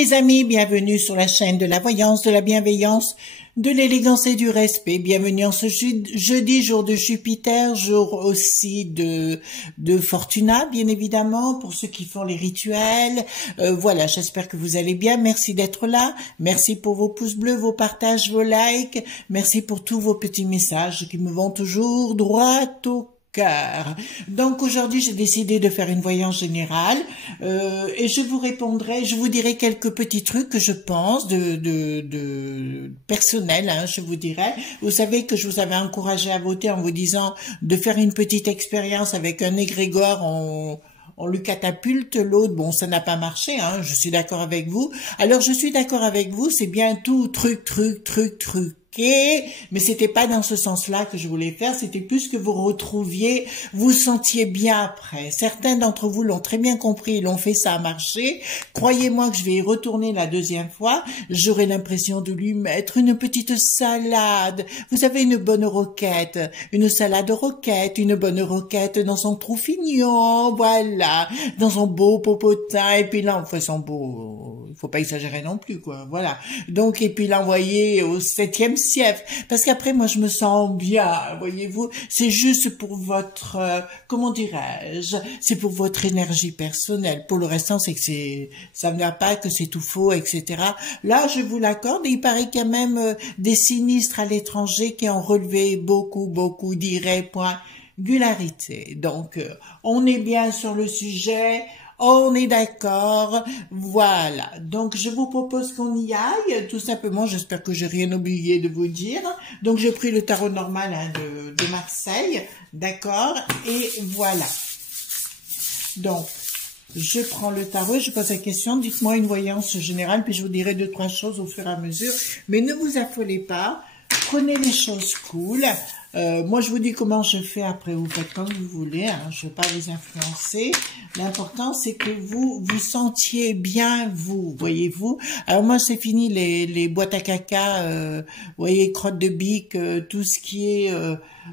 les amis, bienvenue sur la chaîne de la voyance, de la bienveillance, de l'élégance et du respect. Bienvenue en ce jeudi, jour de Jupiter, jour aussi de Fortuna, bien évidemment, pour ceux qui font les rituels. Voilà, j'espère que vous allez bien. Merci d'être là. Merci pour vos pouces bleus, vos partages, vos likes. Merci pour tous vos petits messages qui me vont toujours droit au cœur. Donc aujourd'hui j'ai décidé de faire une voyance générale et je vous répondrai, je vous dirai quelques petits trucs que je pense de personnel, hein, je vous dirai. Vous savez que je vous avais encouragé à voter en vous disant de faire une petite expérience avec un égrégore. On lui catapulte l'autre. Bon, ça n'a pas marché, hein, je suis d'accord avec vous. Alors, je suis d'accord avec vous, c'est bien tout truc, mais c'était pas dans ce sens-là que je voulais faire, c'était plus que vous retrouviez, vous sentiez bien après. Certains d'entre vous l'ont très bien compris, l'ont fait, ça a marché. Croyez-moi que je vais y retourner la deuxième fois, j'aurai l'impression de lui mettre une petite salade. Vous avez une bonne roquette, une salade roquette, une bonne roquette dans son trou fignon, voilà, dans son beau popotin, et puis là, enfin son beau, il faut pas exagérer non plus, quoi, voilà. Donc, et puis l'envoyer au 7e siècle, parce qu'après moi je me sens bien, voyez-vous, c'est juste pour votre, comment dirais-je, c'est pour votre énergie personnelle. Pour le restant, c'est que ça ne va pas, que c'est tout faux, etc. Là, je vous l'accorde, il paraît qu'il y a même des sinistres à l'étranger qui ont relevé beaucoup d'irrégularité. Donc, on est bien sur le sujet. On est d'accord, voilà. Donc, je vous propose qu'on y aille, tout simplement. J'espère que j'ai rien oublié de vous dire. Donc, j'ai pris le tarot normal hein, de Marseille, d'accord. Et voilà. Donc, je prends le tarot, je pose la question. Dites-moi une voyance générale, puis je vous dirai 2-3 choses au fur et à mesure. Mais ne vous affolez pas. Prenez les choses cool. Moi, je vous dis comment je fais, après vous faites comme vous voulez, hein, je ne vais pas vous influencer. L'important, c'est que vous sentiez bien, vous, voyez-vous. Alors moi, c'est fini les boîtes à caca, vous voyez, crottes de bique, tout ce qui est,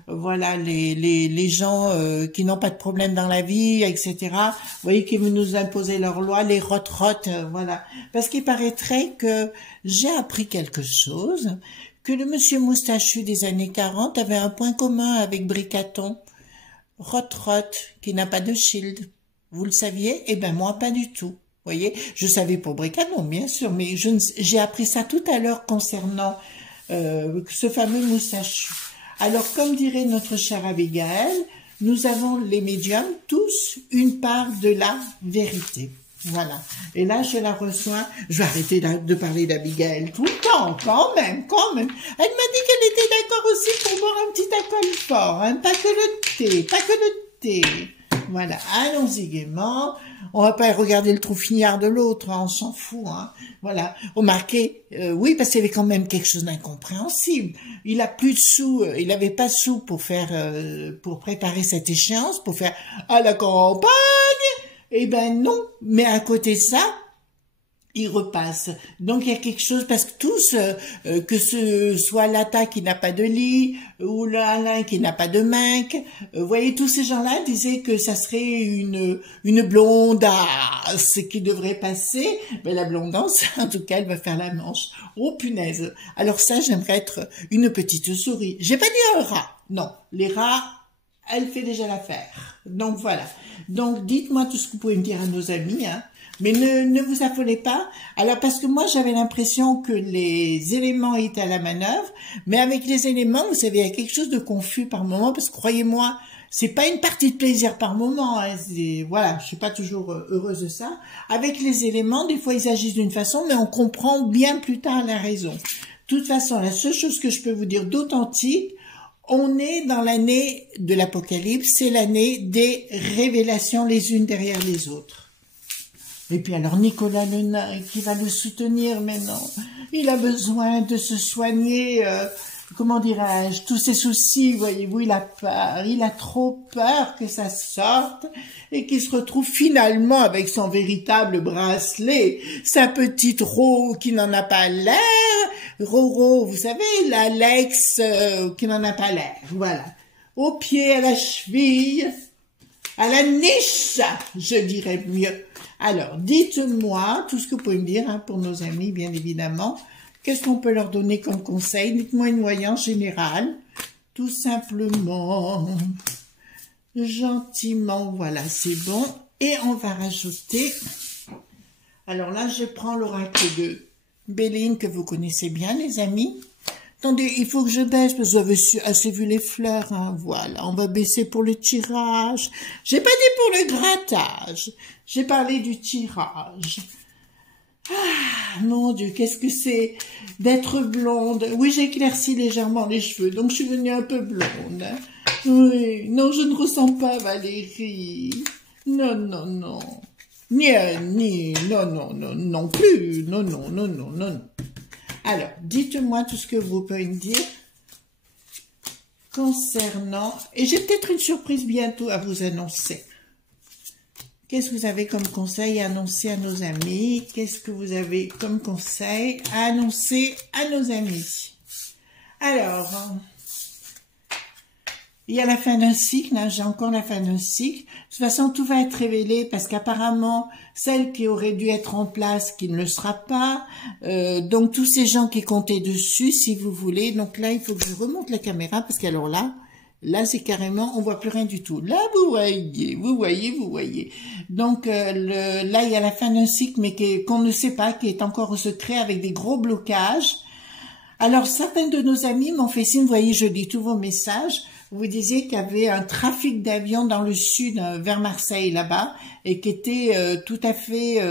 voilà, les gens qui n'ont pas de problème dans la vie, etc. Vous voyez, qui veulent nous imposer leurs lois, les rottes, voilà. Parce qu'il paraîtrait que j'ai appris quelque chose, que le monsieur moustachu des années 40 avait un point commun avec Bricaton, Rot, qui n'a pas de shield. Vous le saviez? Eh ben moi, pas du tout. Vous voyez, je savais pour Bricaton, bien sûr, mais j'ai appris ça tout à l'heure concernant ce fameux moustachu. Alors, comme dirait notre chère Abigail, nous avons les médiums tous une part de la vérité. Voilà. Et là, je la reçois. Je vais arrêter de parler d'Abigail tout le temps, quand même. Elle m'a dit qu'elle était d'accord aussi pour boire un petit alcool fort, hein, pas que le thé. Voilà. Allons-y gaiement. On va pas regarder le trou finiard de l'autre, hein, on s'en fout, hein. Voilà. Remarquez, oui, parce qu'il y avait quand même quelque chose d'incompréhensible. Il a plus de sous, il avait pas de sous pour faire, pour préparer cette échéance, pour faire à la campagne. Eh ben non, mais à côté de ça, il repasse. Donc il y a quelque chose, parce que tous, que ce soit Lata qui n'a pas de lit, ou Alain qui n'a pas de mec, vous voyez, tous ces gens-là disaient que ça serait une blondasse qui devrait passer, mais la blondasse, en tout cas, elle va faire la manche. Oh punaise. Alors ça, j'aimerais être une petite souris. J'ai pas dit un rat. Non, les rats, elle fait déjà l'affaire. Donc voilà. Donc dites-moi tout ce que vous pouvez me dire à nos amis, hein. Mais ne vous affolez pas. Alors parce que moi j'avais l'impression que les éléments étaient à la manœuvre, mais avec les éléments, vous savez, il y a quelque chose de confus par moment, parce que croyez-moi, c'est pas une partie de plaisir par moment, hein. Voilà, je suis pas toujours heureuse de ça. Avec les éléments, des fois ils agissent d'une façon, mais on comprend bien plus tard la raison. De toute façon, la seule chose que je peux vous dire d'authentique, on est dans l'année de l'Apocalypse, c'est l'année des révélations les unes derrière les autres. Et puis alors Nicolas le nain qui va le soutenir, mais non, il a besoin de se soigner, comment dirais-je, tous ses soucis, voyez-vous, il a peur, il a trop peur que ça sorte et qu'il se retrouve finalement avec son véritable bracelet, sa petite Ro qui n'en a pas l'air, Roro, vous savez, l'Alex qui n'en a pas l'air, voilà, au pied, à la cheville, à la niche, je dirais mieux. Alors, dites-moi tout ce que vous pouvez me dire, hein, pour nos amis, bien évidemment. Qu'est-ce qu'on peut leur donner comme conseil? Dites-moi une voyance générale. Tout simplement, gentiment, voilà, c'est bon. Et on va rajouter... Alors là, je prends l'oracle de Béline, que vous connaissez bien, les amis. Attendez, il faut que je baisse, parce que vous avez assez vu les fleurs, hein. Voilà, on va baisser pour le tirage. J'ai pas dit pour le grattage, j'ai parlé du tirage. Ah, mon Dieu, qu'est-ce que c'est d'être blonde. Oui, j'ai éclairci légèrement les cheveux, donc je suis venue un peu blonde. Oui, non, je ne ressens pas Valérie. Non, non, non. Non plus. Non. Alors, dites-moi tout ce que vous pouvez me dire concernant... Et j'ai peut-être une surprise bientôt à vous annoncer. Qu'est-ce que vous avez comme conseil à annoncer à nos amis? Qu'est-ce que vous avez comme conseil à annoncer à nos amis? Alors, il y a la fin d'un cycle, hein, j'ai encore la fin d'un cycle. De toute façon, tout va être révélé parce qu'apparemment, celle qui aurait dû être en place, qui ne le sera pas. Donc, tous ces gens qui comptaient dessus, si vous voulez. Donc là, il faut que je remonte la caméra parce qu'alors là, c'est carrément, on voit plus rien du tout. Là, vous voyez. Donc, là, il y a la fin d'un cycle, mais qu'on ne sait pas, qui est encore au secret avec des gros blocages. Alors, certains de nos amis m'ont fait signe, vous voyez, je lis tous vos messages. Vous disiez qu'il y avait un trafic d'avions dans le sud, vers Marseille, là-bas, et qui était tout à fait,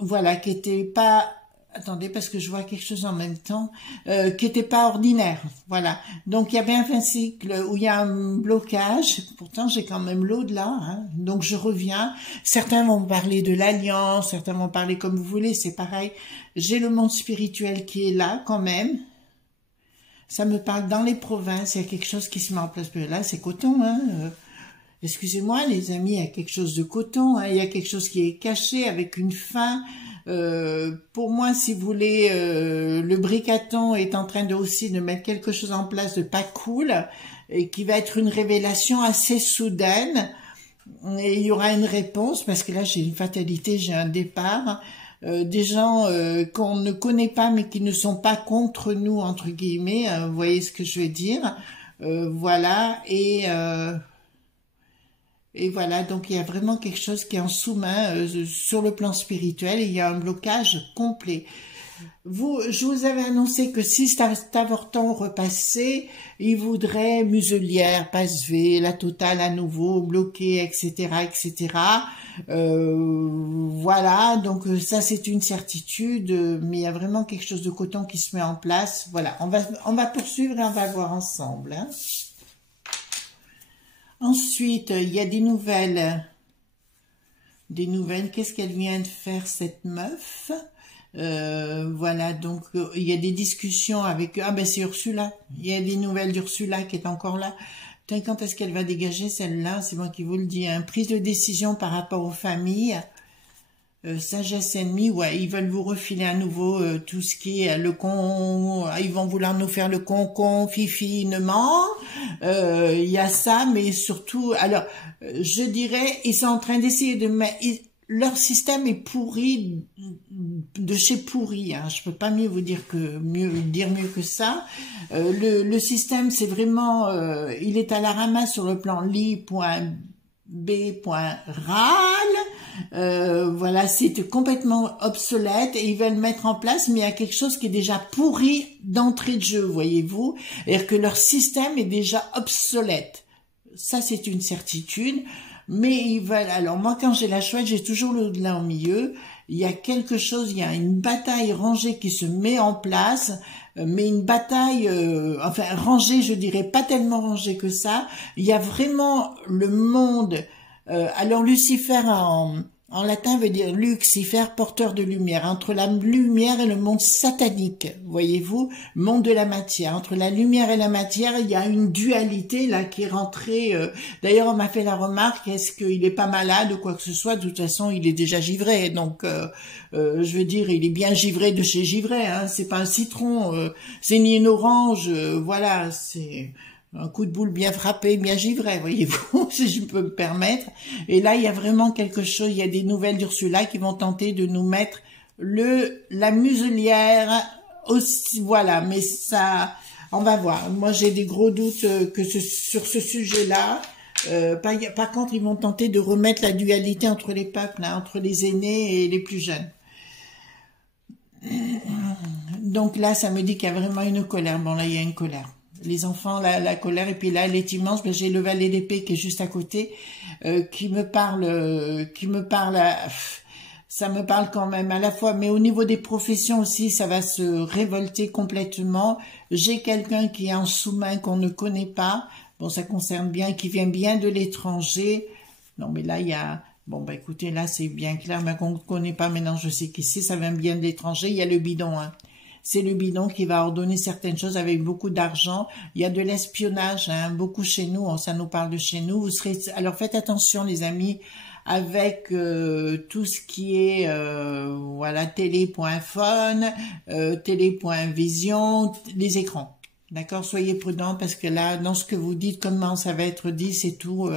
voilà, qui était pas... Attendez, parce que je vois quelque chose en même temps, qui était pas ordinaire, voilà. Donc, il y a bien un cycle où il y a un blocage, pourtant j'ai quand même l'eau de là, hein. Donc je reviens. Certains vont parler de l'alliance, certains vont parler comme vous voulez, c'est pareil. J'ai le monde spirituel qui est là, quand même. Ça me parle dans les provinces, il y a quelque chose qui se met en place. Là, c'est coton, hein. Excusez-moi, les amis, il y a quelque chose de coton, hein. Il y a quelque chose qui est caché avec une fin. Pour moi, si vous voulez, le Bricaton est en train aussi de mettre quelque chose en place de pas cool et qui va être une révélation assez soudaine. Et il y aura une réponse parce que là, j'ai une fatalité, j'ai un départ. Des gens qu'on ne connaît pas mais qui ne sont pas contre nous, entre guillemets, vous voyez ce que je veux dire. Voilà, et voilà, donc il y a vraiment quelque chose qui est en sous-main sur le plan spirituel, et il y a un blocage complet. Je vous avais annoncé que si cet avorton repassait, il voudrait muselière, passe V, la totale à nouveau, bloquée, etc., etc. Voilà, donc ça c'est une certitude, mais il y a vraiment quelque chose de coton qui se met en place. Voilà, on va poursuivre et on va voir ensemble, hein. Ensuite, il y a des nouvelles. Qu'est-ce qu'elle vient de faire, cette meuf? Voilà, donc il y a des discussions avec... Ah ben c'est Ursula. Il y a des nouvelles d'Ursula qui est encore là. Putain, quand est-ce qu'elle va dégager celle-là? C'est moi qui vous le dis. Hein. Prise de décision par rapport aux familles. Sagesse ennemie, ouais, ils veulent vous refiler à nouveau tout ce qui est le con, ils vont vouloir nous faire le fifinement, il y a ça, mais surtout, alors, je dirais, ils sont en train d'essayer de mettre, leur système est pourri, de chez pourri, hein, je peux pas mieux dire mieux que ça, le système, c'est vraiment, il est à la ramasse sur le plan lit.b.ral, voilà, c'est complètement obsolète et ils veulent mettre en place, mais il y a quelque chose qui est déjà pourri d'entrée de jeu, voyez-vous, c'est-à-dire que leur système est déjà obsolète. Ça, c'est une certitude, mais ils veulent, alors moi, quand j'ai la chouette, j'ai toujours le là au milieu, il y a quelque chose, il y a une bataille rangée qui se met en place, mais une bataille, enfin rangée, je dirais pas tellement rangée que ça. Il y a vraiment le monde. Alors Lucifer en latin veut dire Lucifer, porteur de lumière. Entre la lumière et le monde satanique, voyez-vous, monde de la matière. Entre la lumière et la matière, il y a une dualité là qui est rentrée. D'ailleurs, on m'a fait la remarque, est-ce qu'il est pas malade ou quoi que ce soit? De toute façon, il est déjà givré, donc je veux dire, il est bien givré de chez givré. Hein, c'est pas un citron, c'est ni une orange. Voilà, c'est un coup de boule bien frappé, bien givré, voyez-vous, si je peux me permettre. Et là, il y a vraiment quelque chose, il y a des nouvelles d'Ursula qui vont tenter de nous mettre la muselière aussi, voilà, mais ça, on va voir. Moi, j'ai des gros doutes sur ce sujet-là. Par contre, ils vont tenter de remettre la dualité entre les peuples, hein, entre les aînés et les plus jeunes. Donc là, ça me dit qu'il y a vraiment une colère. Bon, là, il y a une colère. Les enfants, la colère, et puis là, elle est immense. Ben, j'ai le valet d'épée qui est juste à côté, qui me parle, ça me parle quand même à la fois, mais au niveau des professions aussi, ça va se révolter complètement. J'ai quelqu'un qui est en sous-main qu'on ne connaît pas. Bon, ça concerne bien, qui vient bien de l'étranger. Non, mais là, il y a... Bon, bah écoutez, là, c'est bien clair, mais qu'on ne connaît pas maintenant, je sais qu'ici, ça vient bien de l'étranger. Il y a le bidon, hein. C'est le bidon qui va ordonner certaines choses avec beaucoup d'argent. Il y a de l'espionnage, hein, beaucoup chez nous, ça nous parle de chez nous. Vous serez... Alors, faites attention, les amis, avec tout ce qui est voilà, télé.phone, télé.vision, les écrans. D'accord, soyez prudents parce que là, dans ce que vous dites, comment ça va être dit, c'est tout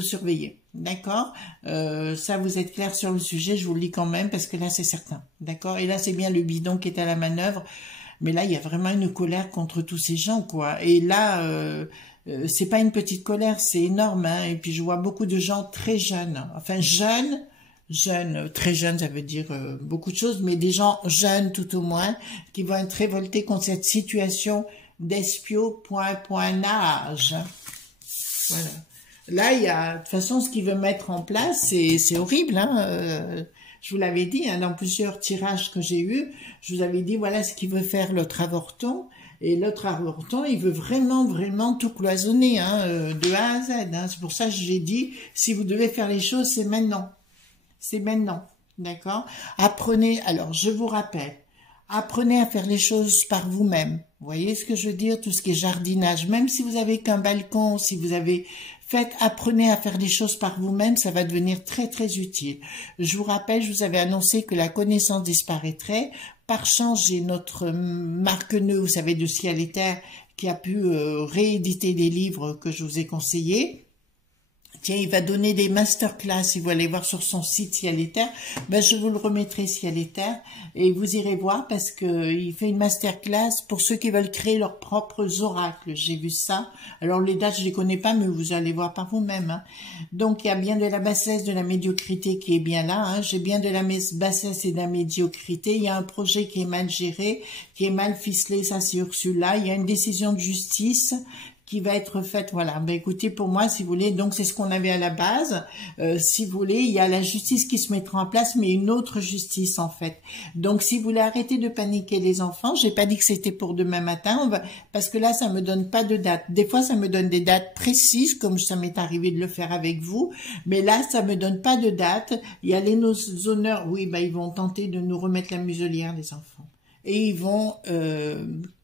surveillé. D'accord, ça vous êtes clair sur le sujet, je vous le dis quand même parce que là c'est certain. D'accord, et là c'est bien le bidon qui est à la manœuvre, mais là il y a vraiment une colère contre tous ces gens, quoi. Et là, c'est pas une petite colère, c'est énorme, hein. Et puis je vois beaucoup de gens très jeunes, enfin jeunes, très jeunes, ça veut dire beaucoup de choses, mais des gens jeunes tout au moins, qui vont être révoltés contre cette situation d'espionnage. Voilà. Là, il y a, de toute façon, ce qu'il veut mettre en place, c'est horrible, hein. Je vous l'avais dit, hein, dans plusieurs tirages que j'ai eus, je vous avais dit, voilà ce qu'il veut faire l'autre avorton. Et l'autre avorton, il veut vraiment, vraiment tout cloisonner, hein, de A à Z. Hein. C'est pour ça que j'ai dit, si vous devez faire les choses, c'est maintenant. C'est maintenant, d'accord? Apprenez, alors je vous rappelle, apprenez à faire les choses par vous-même. Vous voyez ce que je veux dire? Tout ce qui est jardinage, même si vous avez qu'un balcon, si vous avez... apprenez à faire les choses par vous-même, ça va devenir très très utile. Je vous rappelle, je vous avais annoncé que la connaissance disparaîtrait. Par chance, j'ai notre Marqueneux, vous savez, de Ciel et Terre, qui a pu rééditer des livres que je vous ai conseillés. Tiens, il va donner des masterclass, si vous allez voir sur son site Ciel et Terre, ben je vous le remettrai Ciel et Terre, et vous irez voir parce que il fait une masterclass pour ceux qui veulent créer leurs propres oracles. J'ai vu ça. Alors les dates, je les connais pas, mais vous allez voir par vous-même. Hein. Donc il y a bien de la bassesse, de la médiocrité qui est bien là. Hein. J'ai bien de la bassesse et de la médiocrité. Il y a un projet qui est mal géré, qui est mal ficelé, ça c'est Ursula. Il y a une décision de justice qui va être faite, voilà. Ben écoutez, pour moi, si vous voulez, donc c'est ce qu'on avait à la base. Si vous voulez, il y a la justice qui se mettra en place, mais une autre justice en fait. Donc, si vous voulez arrêter de paniquer les enfants, j'ai pas dit que c'était pour demain matin, parce que là, ça me donne pas de date. Des fois, ça me donne des dates précises, comme ça m'est arrivé de le faire avec vous, mais là, ça me donne pas de date. Il y a les honneurs, oui, ben ils vont tenter de nous remettre la muselière des enfants, et ils vont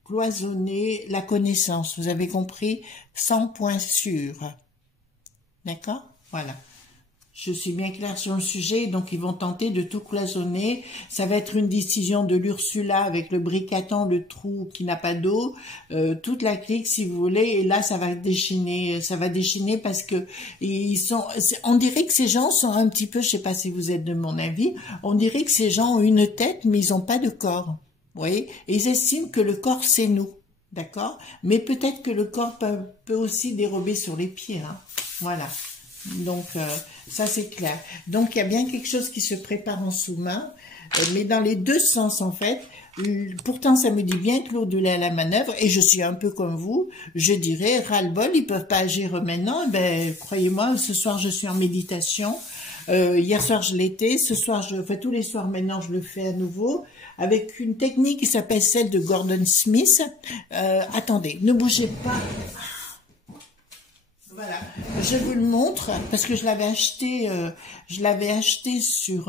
cloisonner la connaissance, vous avez compris, sans point sûr. D'accord? Voilà. Je suis bien claire sur le sujet, donc ils vont tenter de tout cloisonner. Ça va être une décision de l'Ursula avec le bricaton, le trou qui n'a pas d'eau, toute la clique si vous voulez, et là ça va déchaîner parce que ils sont, on dirait que ces gens sont un petit peu, je sais pas si vous êtes de mon avis, on dirait que ces gens ont une tête mais ils n'ont pas de corps. Vous voyez, et ils estiment que le corps c'est nous, d'accord? Mais peut-être que le corps peut aussi dérober sur les pieds, hein. Voilà. Donc ça c'est clair. Donc il y a bien quelque chose qui se prépare en sous-main, mais dans les deux sens en fait. Pourtant ça me dit bien que l'au-delà est à la manœuvre, et je suis un peu comme vous, je dirais ras-le-bol, ils peuvent pas agir maintenant. Ben croyez-moi, ce soir je suis en méditation. Hier soir je l'étais, ce soir tous les soirs maintenant je le fais à nouveau, avec une technique qui s'appelle celle de Gordon Smith. Attendez, ne bougez pas. Voilà, je vous le montre parce que je l'avais acheté sur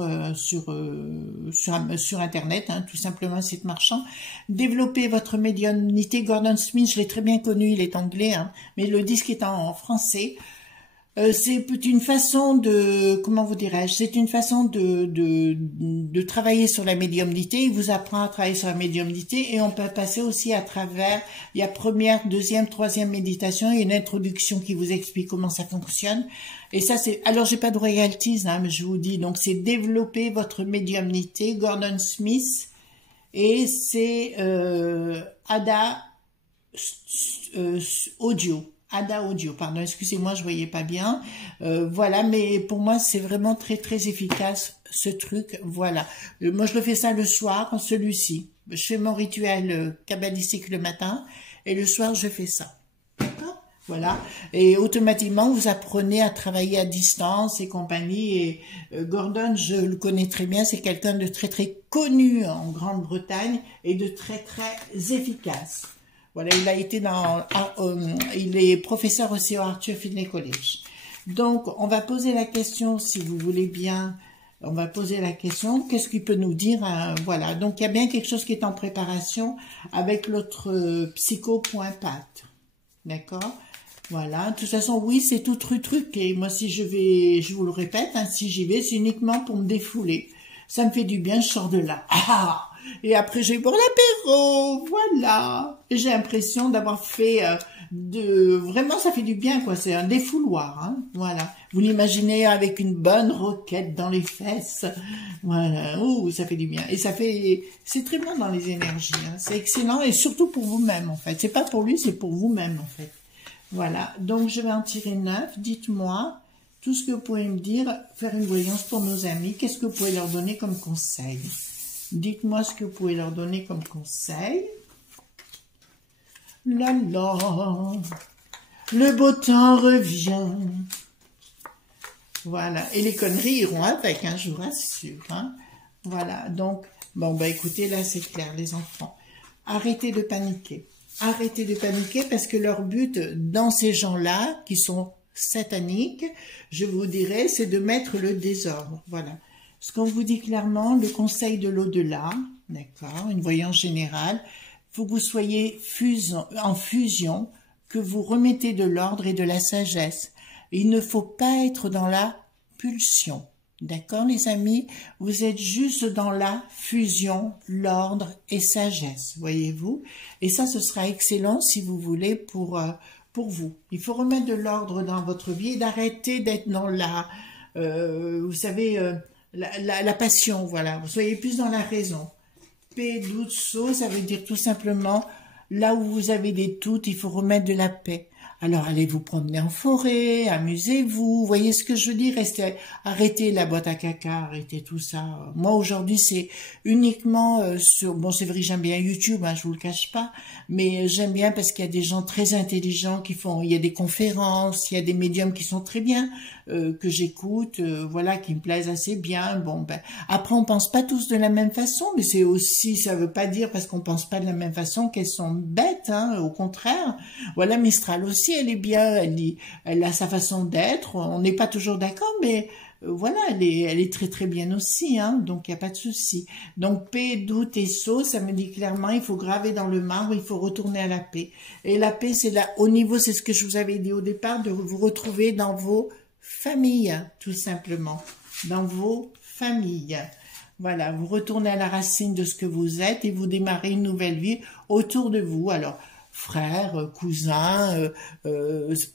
internet, hein, tout simplement, site marchand. Développer votre médiumnité. Gordon Smith, je l'ai très bien connu, il est anglais, hein, mais le disque est en français. C'est une façon de, comment vous dirais-je, c'est une façon de travailler sur la médiumnité. Il vous apprend à travailler sur la médiumnité et on peut passer aussi à travers, il y a première, deuxième, troisième méditation et une introduction qui vous explique comment ça fonctionne. Et ça c'est, alors j'ai pas de royalties, hein, mais je vous dis, donc c'est développer votre médiumnité, Gordon Smith, et c'est Ada Audio. Ada Audio, pardon, excusez-moi, je voyais pas bien. Voilà, mais pour moi, c'est vraiment très, très efficace, ce truc. Voilà. Moi, je le fais ça le soir, celui-ci. Je fais mon rituel kabbalistique le matin, et le soir, je fais ça. D'accord? Voilà. Et automatiquement, vous apprenez à travailler à distance et compagnie. Et Gordon, je le connais très bien, c'est quelqu'un de très, très connu en Grande-Bretagne et de très, très efficace. Voilà, il a été il est professeur aussi au Arthur Findlay College. Donc, on va poser la question, si vous voulez bien, on va poser la question, qu'est-ce qu'il peut nous dire, hein, voilà. Donc, il y a bien quelque chose qui est en préparation avec l'autre psycho.pat. D'accord? Voilà, de toute façon, oui, c'est tout truc. Et moi, si je vous le répète, hein, si j'y vais, c'est uniquement pour me défouler. Ça me fait du bien, je sors de là. Ah! Et après, j'ai pour l'apéro, voilà. Et j'ai l'impression d'avoir fait vraiment, ça fait du bien, quoi. C'est un défouloir, hein. Voilà. Vous l'imaginez avec une bonne roquette dans les fesses. Voilà. Ouh, ça fait du bien. Et c'est très bon dans les énergies, hein. C'est excellent et surtout pour vous-même, en fait. C'est pas pour lui, c'est pour vous-même, en fait. Voilà. Donc, je vais en tirer 9. Dites-moi tout ce que vous pouvez me dire, faire une voyance pour nos amis. Qu'est-ce que vous pouvez leur donner comme conseil? Dites-moi ce que vous pouvez leur donner comme conseil. Là, le beau temps revient. Voilà. Et les conneries iront avec, hein, je vous rassure. Hein. Voilà. Donc, bon, bah écoutez, là, c'est clair, les enfants. Arrêtez de paniquer. Arrêtez de paniquer parce que leur but dans ces gens-là, qui sont sataniques, je vous dirais, c'est de mettre le désordre. Voilà. Ce qu'on vous dit clairement, le conseil de l'au-delà, d'accord, une voyance générale, faut que vous soyez en fusion, que vous remettez de l'ordre et de la sagesse. Il ne faut pas être dans la pulsion, d'accord les amis? Vous êtes juste dans la fusion, l'ordre et sagesse, voyez-vous? Et ça, ce sera excellent si vous voulez pour vous. Il faut remettre de l'ordre dans votre vie et d'arrêter d'être dans la, vous savez, la passion, voilà. Vous soyez plus dans la raison. Paix, doute, saut, ça veut dire tout simplement, là où vous avez des doutes, il faut remettre de la paix. Alors, allez vous promener en forêt, amusez-vous, voyez ce que je veux dire, arrêtez la boîte à caca, arrêtez tout ça. Moi, aujourd'hui, c'est uniquement bon, c'est vrai que j'aime bien YouTube, hein, je vous le cache pas, mais j'aime bien parce qu'il y a des gens très intelligents il y a des conférences, il y a des médiums qui sont très bien, que j'écoute, voilà, qui me plaisent assez bien. Bon, ben, après, on pense pas tous de la même façon, mais c'est aussi, ça veut pas dire parce qu'on pense pas de la même façon qu'elles sont bêtes, hein, au contraire. Voilà, Mistral aussi, elle est bien, elle a sa façon d'être, on n'est pas toujours d'accord, mais voilà, elle est très très bien aussi, hein, donc il n'y a pas de souci. Donc paix, doute et saut, ça me dit clairement, il faut graver dans le marbre, il faut retourner à la paix. Et la paix, c'est là, au niveau, c'est ce que je vous avais dit au départ, de vous retrouver dans vos familles, tout simplement, dans vos familles. Voilà, vous retournez à la racine de ce que vous êtes et vous démarrez une nouvelle vie autour de vous. Alors, frères, cousins,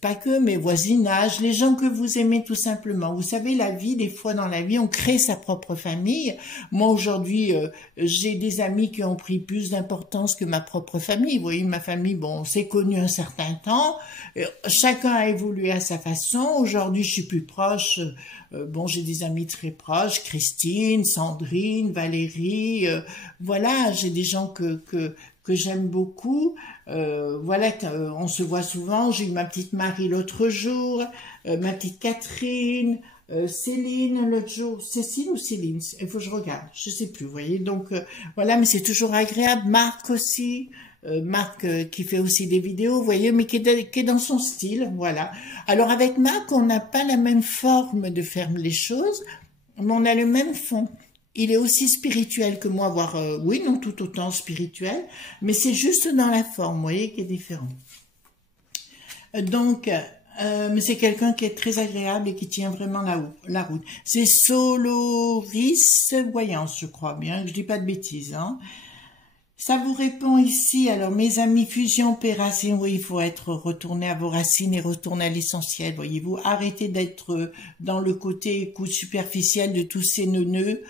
pas que, mais voisinage, les gens que vous aimez tout simplement. Vous savez, la vie, des fois dans la vie, on crée sa propre famille. Moi, aujourd'hui, j'ai des amis qui ont pris plus d'importance que ma propre famille. Vous voyez, ma famille, bon, on s'est connu un certain temps. Chacun a évolué à sa façon. Aujourd'hui, je suis plus proche. Bon, j'ai des amis très proches, Christine, Sandrine, Valérie. Voilà, j'ai des gens que j'aime beaucoup. Voilà, on se voit souvent. J'ai eu ma petite Marie l'autre jour, ma petite Catherine, Céline l'autre jour. Cécile ou Céline? Il faut que je regarde, je sais plus, vous voyez. Donc voilà, mais c'est toujours agréable. Marc aussi. Marc qui fait aussi des vidéos, vous voyez, mais qui est dans son style, voilà. Alors avec Marc, on n'a pas la même forme de faire les choses, mais on a le même fond. Il est aussi spirituel que moi, voire, oui, non tout autant spirituel, mais c'est juste dans la forme, vous voyez, qui est différent. Donc, mais c'est quelqu'un qui est très agréable et qui tient vraiment la route. C'est Soloris Voyance, je crois bien, je dis pas de bêtises, hein. Ça vous répond ici, alors mes amis, fusion, paix, racine, oui, il faut être retourné à vos racines et retourner à l'essentiel, voyez-vous, arrêtez d'être dans le côté écoute superficiel de tous ces neuneux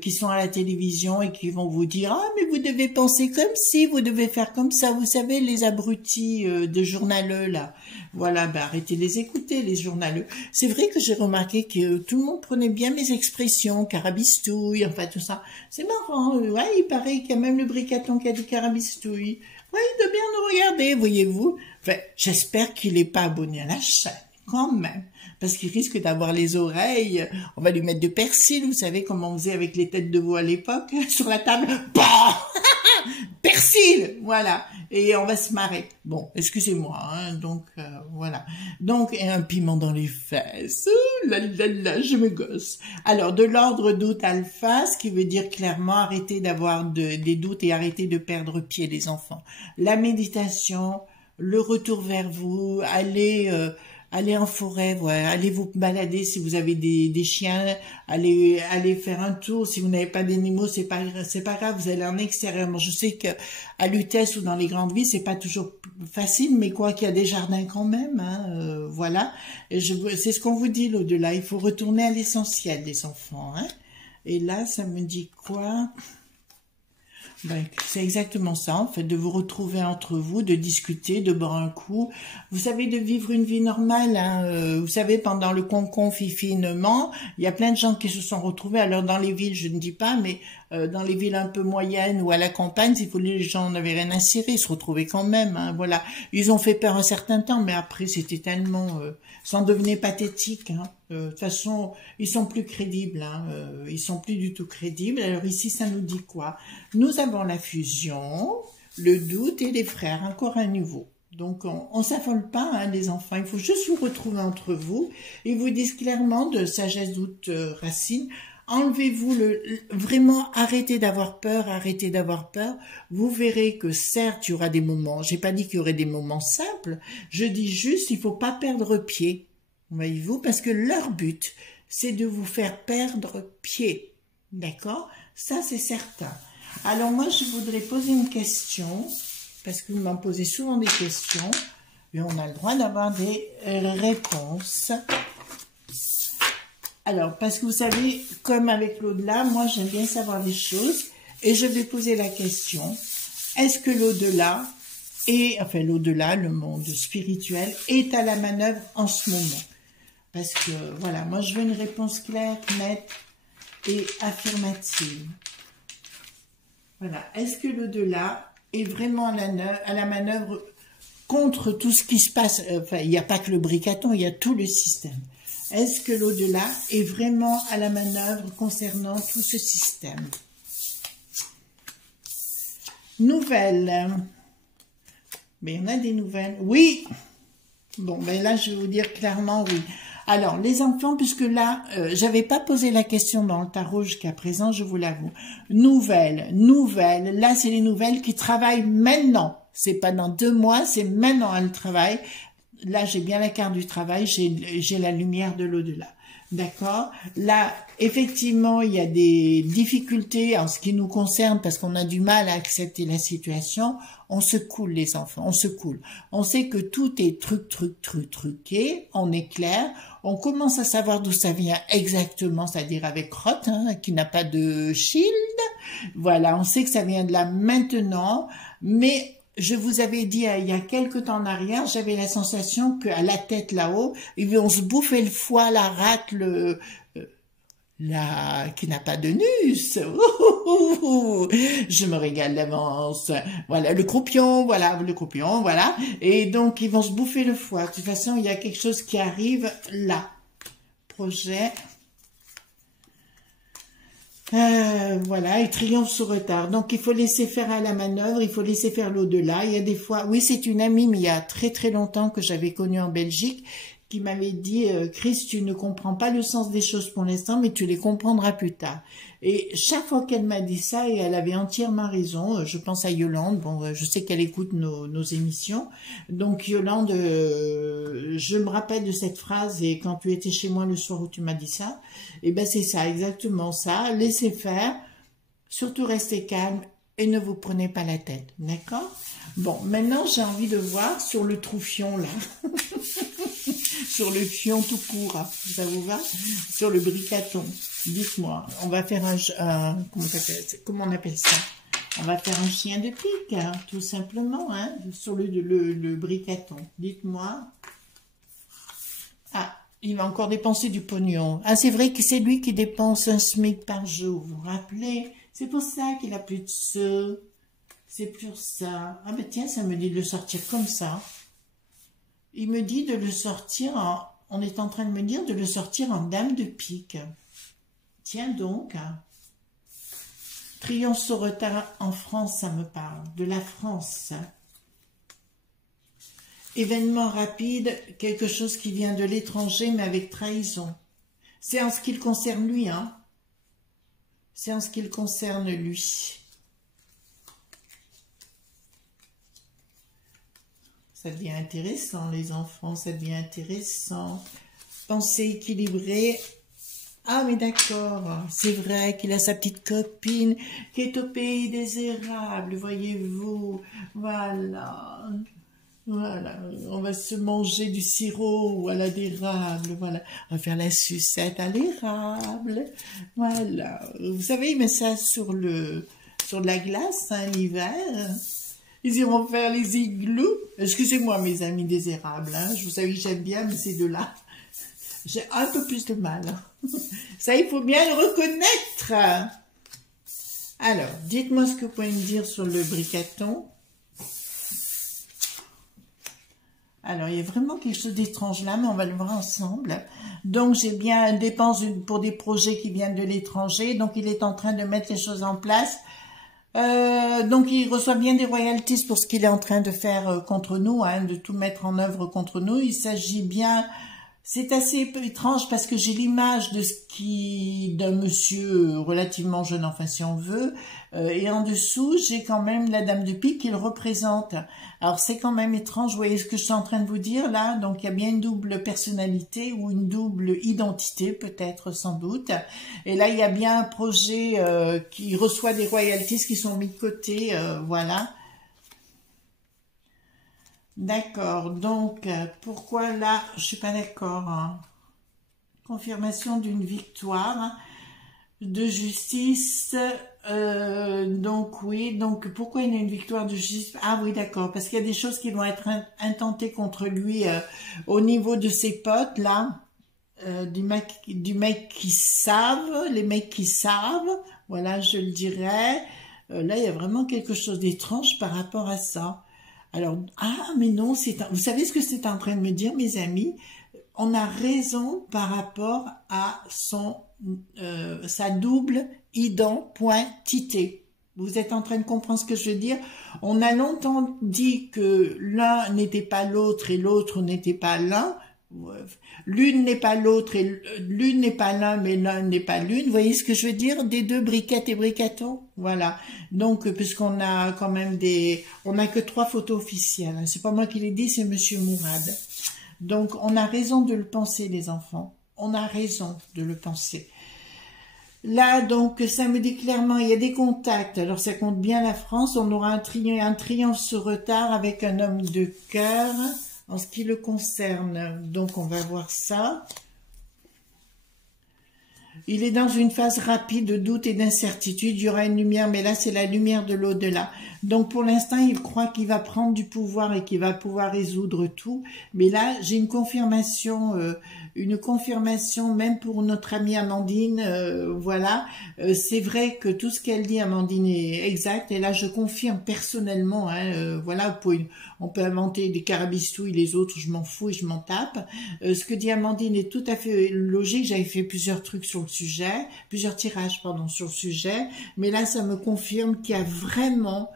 qui sont à la télévision et qui vont vous dire « Ah, mais vous devez penser comme ci, vous devez faire comme ça, vous savez, les abrutis de journaleux, là. » Voilà, ben arrêtez de les écouter, les journaleux. C'est vrai que j'ai remarqué que tout le monde prenait bien mes expressions, carabistouille, enfin tout ça. C'est marrant, ouais, il paraît qu'il y a même le bricaton qui a dit carabistouille. Ouais, il doit bien nous regarder, voyez-vous. Enfin, j'espère qu'il n'est pas abonné à la chaîne, quand même. Parce qu'il risque d'avoir les oreilles, on va lui mettre de persil, vous savez comment on faisait avec les têtes de veau à l'époque, sur la table, bah persil, voilà, et on va se marrer. Bon, excusez-moi, hein, donc voilà. Donc, et un piment dans les fesses, là, là, là, je me gosse. Alors, de l'ordre doute alpha, ce qui veut dire clairement arrêter d'avoir des doutes et arrêter de perdre pied, les enfants. La méditation, le retour vers vous, allez en forêt, voilà, allez vous balader si vous avez des chiens, allez faire un tour. Si vous n'avez pas d'animaux, c'est pas grave, vous allez en extérieur. Bon, je sais que à Lutèce ou dans les grandes villes, c'est pas toujours facile, mais quoi qu'il y a des jardins quand même, hein, voilà. Et c'est ce qu'on vous dit l'au-delà. Il faut retourner à l'essentiel des enfants, hein. Et là, ça me dit quoi? Ben, c'est exactement ça, en fait, de vous retrouver entre vous, de discuter, de boire un coup. Vous savez, de vivre une vie normale. Hein. Vous savez, pendant le confinement, il y a plein de gens qui se sont retrouvés. Alors, dans les villes, je ne dis pas, mais dans les villes un peu moyennes ou à la campagne, s'il faut les gens n'avaient rien à cirer, ils se retrouvaient quand même. Hein, voilà, ils ont fait peur un certain temps, mais après, c'était tellement... ça en devenait pathétique. Hein. De toute façon, ils sont plus crédibles, hein, ils sont plus du tout crédibles. Alors ici, ça nous dit quoi? Nous avons la fusion, le doute et les frères, encore un niveau. Donc, on s'affole pas, hein, les enfants. Il faut juste vous retrouver entre vous. Ils vous disent clairement de sagesse, doute, racine. Enlevez-vous vraiment, arrêtez d'avoir peur, arrêtez d'avoir peur. Vous verrez que certes, il y aura des moments, j'ai pas dit qu'il y aurait des moments simples. Je dis juste, il faut pas perdre pied. Voyez-vous, parce que leur but, c'est de vous faire perdre pied. D'accord? Ça, c'est certain. Alors, moi, je voudrais poser une question, parce que vous m'en posez souvent des questions, et on a le droit d'avoir des réponses. Alors, parce que vous savez, comme avec l'au-delà, moi, j'aime bien savoir les choses, et je vais poser la question, est-ce que l'au-delà, enfin l'au-delà, le monde spirituel, est à la manœuvre en ce moment? Parce que, voilà, moi, je veux une réponse claire, nette et affirmative. Voilà. Est-ce que l'au-delà est vraiment à la manœuvre contre tout ce qui se passe? Enfin, il n'y a pas que le bricaton, il y a tout le système. Est-ce que l'au-delà est vraiment à la manœuvre concernant tout ce système? Nouvelles. Mais on a des nouvelles. Oui. Bon, ben là, je vais vous dire clairement oui. Alors, les enfants, puisque là, j'avais pas posé la question dans le tarot jusqu'à présent, je vous l'avoue. Nouvelles. Là, c'est les nouvelles qui travaillent maintenant. C'est pas dans 2 mois, c'est maintenant elles travaillent. Là, j'ai bien la carte du travail, j'ai la lumière de l'au-delà. D'accord? Là, effectivement, il y a des difficultés en ce qui nous concerne parce qu'on a du mal à accepter la situation. On se coule, les enfants, on se coule. On sait que tout est truqué, on est clair. On commence à savoir d'où ça vient exactement, c'est-à-dire avec Roth, hein, qui n'a pas de shield. Voilà, on sait que ça vient de là maintenant, mais... Je vous avais dit il y a quelques temps en arrière, j'avais la sensation qu'à la tête là-haut, ils vont se bouffer le foie, la rate, qui n'a pas de nus. Je me régale d'avance. Voilà, le croupion, voilà. Et donc, ils vont se bouffer le foie. De toute façon, il y a quelque chose qui arrive là. Projet. Voilà, il triomphe sous retard. Donc, il faut laisser faire à la manœuvre, il faut laisser faire l'au-delà. Il y a des fois, oui, c'est une amie, mais il y a très très longtemps que j'avais connue en Belgique, qui m'avait dit Chris, tu ne comprends pas le sens des choses pour l'instant, mais tu les comprendras plus tard. Et chaque fois qu'elle m'a dit ça, et elle avait entièrement raison, je pense à Yolande, bon, je sais qu'elle écoute nos émissions, donc Yolande, je me rappelle de cette phrase, et quand tu étais chez moi le soir où tu m'as dit ça, et ben c'est ça, exactement ça, laissez faire, surtout restez calme, et ne vous prenez pas la tête, d'accord? Bon, maintenant j'ai envie de voir sur le troufion là, sur le fion tout court, hein. Ça vous va? Sur le bricaton, dites-moi, on va faire comment on appelle ça? On va faire un chien de pique, hein, tout simplement, hein, sur le bricaton, dites-moi. Ah, il va encore dépenser du pognon. Ah, c'est vrai que c'est lui qui dépense un SMIC par jour, vous vous rappelez? C'est pour ça qu'il a plus de sous. C'est pour ça. Ah ben tiens, ça me dit de le sortir comme ça. Il me dit de le sortir on est en train de me dire de le sortir en dame de pique. Tiens donc. Triomphe sur retard en France, ça me parle. De la France. Événement rapide, quelque chose qui vient de l'étranger, mais avec trahison. C'est en ce qui le concerne lui, hein. C'est en ce qui le concerne lui. Ça devient intéressant, les enfants, ça devient intéressant. Pensée équilibrée. Ah, mais d'accord, c'est vrai qu'il a sa petite copine qui est au pays des érables, voyez-vous. Voilà. Voilà, on va se manger du sirop, voilà, d'érable, voilà. On va faire la sucette à l'érable. Voilà. Vous savez, il met ça sur de la glace, hein, l'hiver. Ils iront faire les igloos. Excusez-moi, mes amis des érables, hein. Vous savez que j'aime bien, mais ces deux-là, j'ai un peu plus de mal. Ça, il faut bien le reconnaître. Alors, dites-moi ce que vous pouvez me dire sur le bricaton. Alors, il y a vraiment quelque chose d'étrange là, mais on va le voir ensemble. Donc, j'ai bien dépense pour des projets qui viennent de l'étranger. Donc, il est en train de mettre les choses en place. Donc, il reçoit bien des royalties pour ce qu'il est en train de faire contre nous, hein, de tout mettre en œuvre contre nous. Il s'agit bien... C'est assez étrange parce que j'ai l'image d'un monsieur relativement jeune, enfin si on veut, et en dessous j'ai quand même la dame de pique qui le représente. Alors c'est quand même étrange, vous voyez ce que je suis en train de vous dire là, donc il y a bien une double personnalité ou une double identité peut-être sans doute. Et là il y a bien un projet qui reçoit des royalties qui sont mis de côté, voilà. D'accord, donc, pourquoi là, je suis pas d'accord, hein. Confirmation d'une victoire, hein, de justice, donc oui, donc pourquoi il y a une victoire de justice? Ah oui, d'accord, parce qu'il y a des choses qui vont être intentées contre lui au niveau de ses potes, là, du mec qui savent, les mecs qui savent, voilà, je le dirais. Là, il y a vraiment quelque chose d'étrange par rapport à ça. Alors, ah, mais non, vous savez ce que c'est en train de me dire, mes amis? On a raison par rapport à sa double identité. Vous êtes en train de comprendre ce que je veux dire? On a longtemps dit que l'un n'était pas l'autre et l'autre n'était pas l'un. L'une n'est pas l'autre et l'une n'est pas l'un, mais l'un n'est pas l'une. Vous voyez ce que je veux dire? Des deux briquettes et bricatons. Voilà. Donc, puisqu'on a quand même on n'a que 3 photos officielles. C'est pas moi qui l'ai dit, c'est Monsieur Mourad. Donc, on a raison de le penser, les enfants. On a raison de le penser. Là, donc, ça me dit clairement, il y a des contacts. Alors, ça compte bien la France. On aura un triomphe sur retard avec un homme de cœur. En ce qui le concerne, donc on va voir ça. Il est dans une phase rapide de doute et d'incertitude. Il y aura une lumière, mais là, c'est la lumière de l'au-delà. Donc, pour l'instant, il croit qu'il va prendre du pouvoir et qu'il va pouvoir résoudre tout. Mais là, j'ai une confirmation même pour notre amie Amandine. Voilà. C'est vrai que tout ce qu'elle dit, Amandine, est exact. Et là, je confirme personnellement. Hein, voilà, on peut inventer des carabistouilles, les autres, je m'en fous et je m'en tape. Ce que dit Amandine est tout à fait logique. J'avais fait plusieurs trucs sur le sujet, plusieurs tirages, pardon, sur le sujet. Mais là, ça me confirme qu'il y a vraiment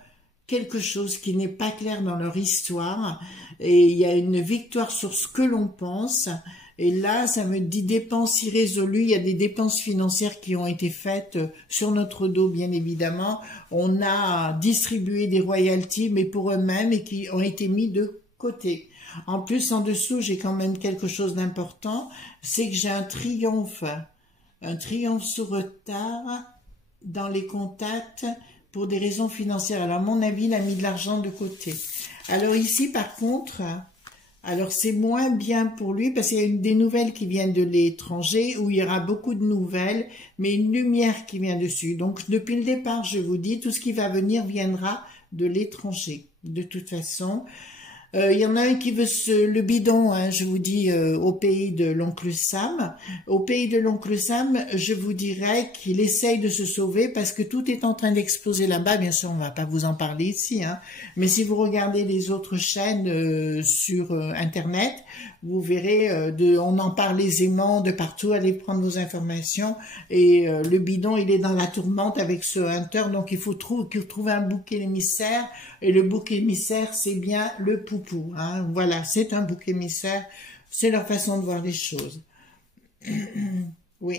quelque chose qui n'est pas clair dans leur histoire, et il y a une victoire sur ce que l'on pense. Et là, ça me dit dépenses irrésolues. Il y a des dépenses financières qui ont été faites sur notre dos, bien évidemment. On a distribué des royalties, mais pour eux-mêmes, et qui ont été mis de côté. En plus, en dessous, j'ai quand même quelque chose d'important, c'est que j'ai un triomphe sur retard dans les contacts pour des raisons financières. Alors, à mon avis, il a mis de l'argent de côté. Alors ici, par contre, alors c'est moins bien pour lui parce qu'il y a des nouvelles qui viennent de l'étranger où il y aura beaucoup de nouvelles, mais une lumière qui vient dessus. Donc, depuis le départ, je vous dis, tout ce qui va venir viendra de l'étranger, de toute façon. Il y en a un qui veut le bidon, hein, je vous dis, au pays de l'oncle Sam. Au pays de l'oncle Sam, je vous dirais qu'il essaye de se sauver parce que tout est en train d'exploser là-bas. Bien sûr, on va pas vous en parler ici, hein. Mais si vous regardez les autres chaînes sur Internet, vous verrez, on en parle aisément de partout. Allez prendre vos informations. Et le bidon, il est dans la tourmente avec ce hunter. Donc, il faut trouver un bouc émissaire. Et le bouc émissaire, c'est bien le poupou. Hein. Voilà, c'est un bouc émissaire. C'est leur façon de voir les choses. Oui.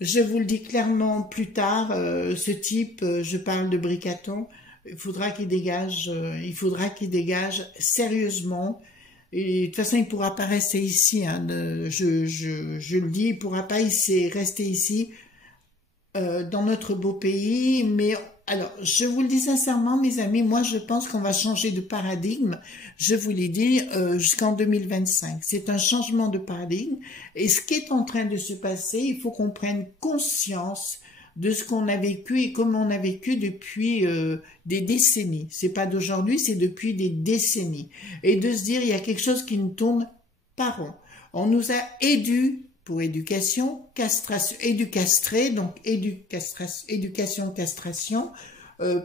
Je vous le dis clairement plus tard, ce type, je parle de Bricaton, il faudra qu'il dégage sérieusement. Et de toute façon, il ne pourra pas rester ici. Hein, je le dis, il ne pourra pas rester ici dans notre beau pays. Mais alors, je vous le dis sincèrement, mes amis, moi, je pense qu'on va changer de paradigme. Je vous l'ai dit, jusqu'en 2025. C'est un changement de paradigme. Et ce qui est en train de se passer, il faut qu'on prenne conscience de ce qu'on a vécu et comment on a vécu depuis des décennies. C'est pas d'aujourd'hui, c'est depuis des décennies. Et de se dire, il y a quelque chose qui ne tourne pas rond. On nous a pour éducation, castration, éducastré, donc éducation, castration,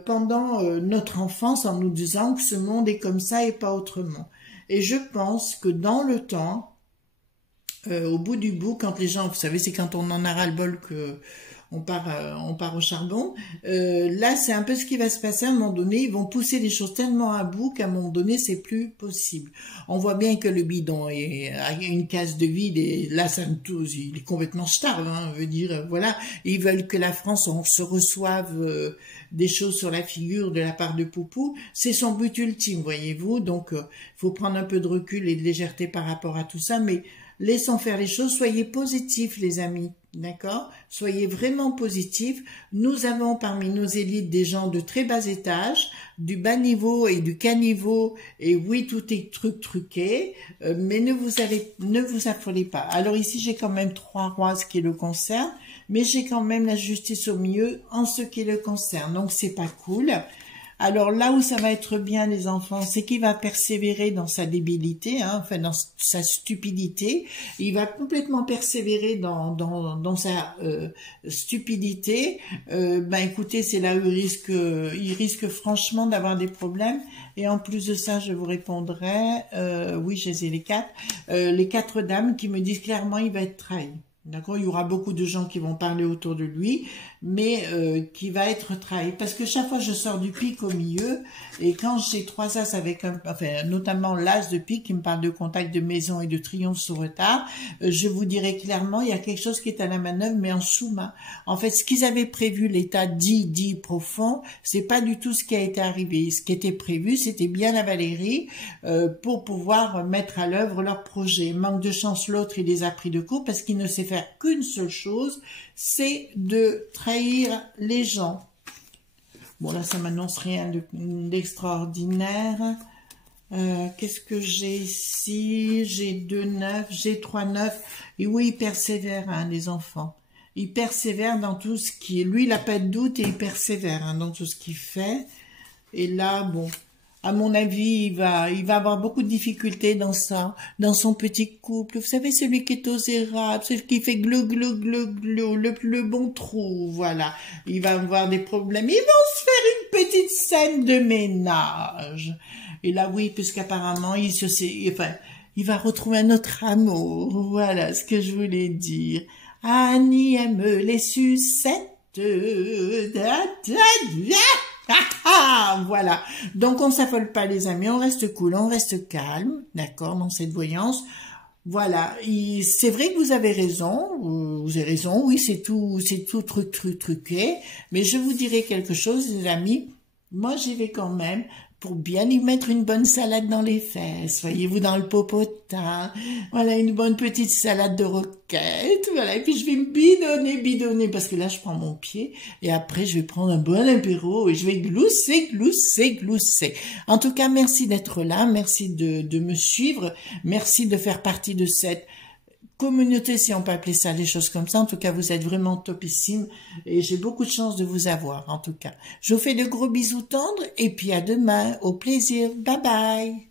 pendant notre enfance en nous disant que ce monde est comme ça et pas autrement. Et je pense que dans le temps, au bout du bout, quand les gens, vous savez, c'est quand on en a ras-le-bol que on part au charbon. Là, c'est un peu ce qui va se passer à un moment donné. Ils vont pousser les choses tellement à bout qu'à un moment donné, c'est plus possible. On voit bien que le bidon a une case de vide et là, il est complètement starve. Hein, veut dire, voilà, ils veulent que la France, on se reçoive des choses sur la figure de la part de Poupou. C'est son but ultime, voyez-vous. Donc, faut prendre un peu de recul et de légèreté par rapport à tout ça, mais laissons faire les choses. Soyez positifs, les amis. D'accord? Soyez vraiment positifs. Nous avons parmi nos élites des gens de très bas étage, du bas niveau et du caniveau. Et oui, tout est truqué, mais ne vous affolez pas. Alors ici, j'ai quand même 3 rois ce qui le concerne, mais j'ai quand même la justice au milieu en ce qui le concerne. Donc, c'est pas cool. Alors là où ça va être bien, les enfants, c'est qu'il va persévérer dans sa débilité, hein, enfin dans sa stupidité. Il va complètement persévérer dans sa stupidité. Écoutez, c'est là où il risque franchement d'avoir des problèmes. Et en plus de ça, je vous répondrai, oui, j'ai les 4 dames qui me disent clairement il va être trahi. D'accord, il y aura beaucoup de gens qui vont parler autour de lui, mais qui va être trahi. Parce que chaque fois, je sors du pic au milieu, et quand j'ai 3 as avec notamment l'as de pique qui me parle de contact de maison et de triomphe sur retard, je vous dirai clairement, il y a quelque chose qui est à la manœuvre, mais en sous-main. En fait, ce qu'ils avaient prévu, l'état dit profond, c'est pas du tout ce qui a été arrivé. Ce qui était prévu, c'était bien la Valérie, pour pouvoir mettre à l'œuvre leur projet. Manque de chance, l'autre, il les a pris de court parce qu'il ne sait faire qu'une seule chose, c'est de trahir les gens. Bon, là, ça m'annonce rien d'extraordinaire. Qu'est-ce que j'ai ici? J'ai 2 9, j'ai 3 9. Et oui, il persévère, hein, les enfants. Il persévère dans tout ce qui est... Lui, il n'a pas de doute et il persévère hein, dans tout ce qu'il fait. Et là, bon... À mon avis, il va avoir beaucoup de difficultés dans son petit couple. Vous savez, celui qui est aux érables, celui qui fait glou, glou, glou, glou, le bon trou, voilà. Il va avoir des problèmes. Ils vont se faire une petite scène de ménage. Et là, oui, puisqu'apparemment, il va retrouver un autre amour. Voilà ce que je voulais dire. Annie aime les sucettes. Ah, voilà. Donc, on s'affole pas, les amis. On reste cool, on reste calme, d'accord, dans cette voyance. Voilà. C'est vrai que vous avez raison. Vous avez raison. Oui, c'est tout truqué. Mais je vous dirai quelque chose, les amis. Moi, j'y vais quand même pour bien y mettre une bonne salade dans les fesses. Voyez-vous, dans le popotin. Voilà, une bonne petite salade de roquette. Voilà, et puis je vais me bidonner, parce que là, je prends mon pied, et après, je vais prendre un bon apéro, et je vais glousser. En tout cas, merci d'être là, merci de me suivre, merci de faire partie de cette communauté, si on peut appeler ça les choses comme ça. En tout cas, vous êtes vraiment topissime et j'ai beaucoup de chance de vous avoir, en tout cas. Je vous fais de gros bisous tendres et puis à demain. Au plaisir. Bye bye.